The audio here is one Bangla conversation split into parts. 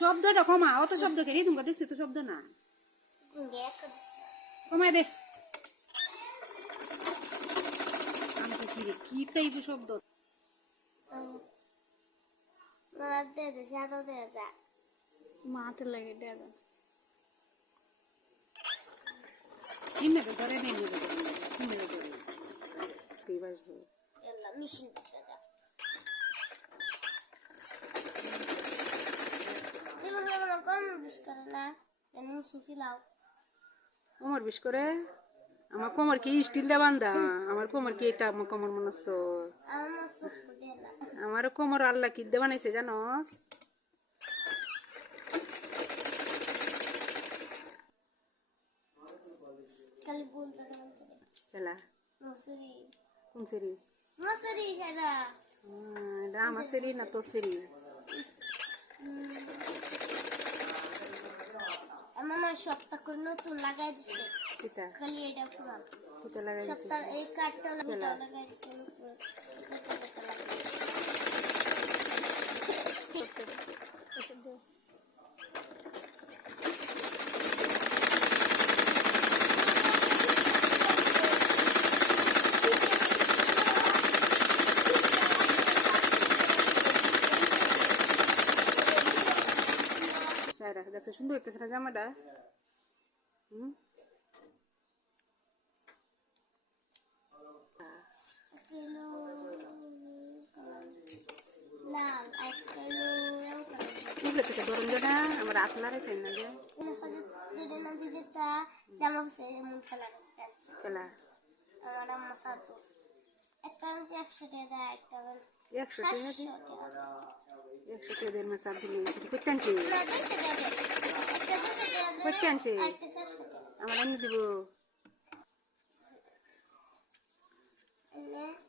শব্দটা কমা, অত শব্দ কেন তুমি দেখছি তো শব্দ না কমায় দে। আমাকে কি টাইপের শব্দ মাঠে লাগে দেয়া কিনে ধরে নেই কিনে ধরে তুই বাসবো মেশিন কোমর বিষ করে আমার কোমর কি স্টিল দে বান্ধা আমার কোমর কি এটা আমার কোমর মনে হচ্ছে আমার কোমর আল্লাহ কি দে বানাইছে জানোস কোন সেরি আমার সেরি না তোর সেরি আমার সপ্তাহ করে নতুন লাগাই দিছে কিটা খালি এটা পুরো কিটা লাগাই দিছে সপ্তাহ এই কাটটা লাগাই দিছে দেখতে সুন্দর একটা সেটা জামাটা গরম জানা আমার আপনার না যে খেলা আমার আম্মা সাদু একটা 100 টাকা একটা 100 টাকা মাছ আনতে করতে আনছে করতে আনছে আমার আনি দিব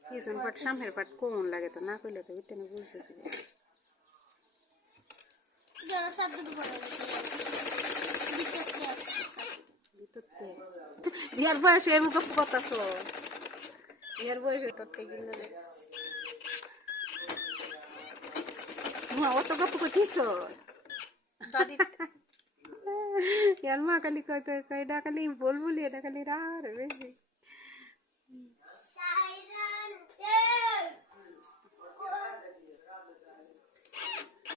পিছন পাট সামনের পাট কোন লাগে তো না কইলে তো বুঝতে না বুঝতে ইয়ার বয়সে আমি গপ্প করতেছ ইয়ার বয়সে তোকে কিনে দেখছি অত গপ্প করছিস ইয়ার মা খালি কয় এটা খালি বলবলি এটা খালি রা বেশি